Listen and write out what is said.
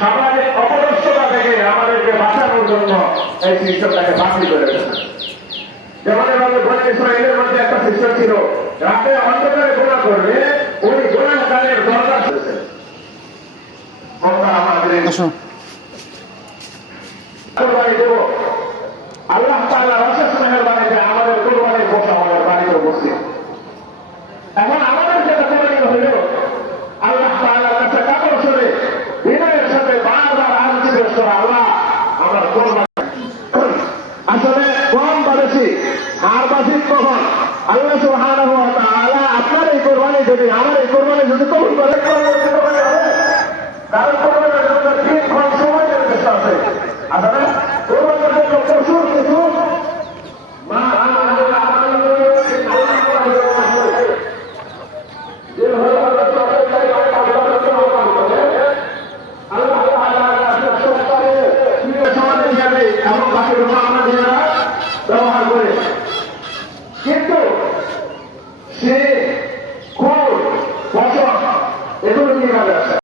সামাজিক অপদস্থতা থেকে আমাদেরকে বাঁচানোর জন্য এই সিস্টেমটাকে বাতিল করে দিয়েছে। যেমন এভাবে বনে ইসরায়েলের মধ্যে একটা সিস্টেম ছিল, রাতে অন্ধকারে গুনাহ করবে, ওই গুনাহগারের দরজা খুলেছে। কোরবানি দেব, আল্লাহ তাআলা অশেষ মেহেরবানিতে আমাদের কোরবানির পশু আমাদের বাড়িতে উপস্থিত। এখন আমাদের যেটা করণীয় হইল, আল্লাহ তাআলার কাছে কাপড় সরে বিনয়ের সাথে বারবার আরজি পেশ করা, আল্লাহ আমার কোরবানি আসলে কম বা বেশি আর বাসিক কখন আল্লাহ সুবহানাহু ওয়া তাআলা আপনার এই কোরবানি যদি আমার এই কোরবানি যদি কবুল করে কারণ কোরবানির জন্য 3 ঘন্টা সময় নির্দিষ্ট আছে। আসলে কোরবানির জন্য প্রচুর কিছু ব্যবহার করে, কিন্তু সে কোন ফসল এগুলো কিভাবে আসে।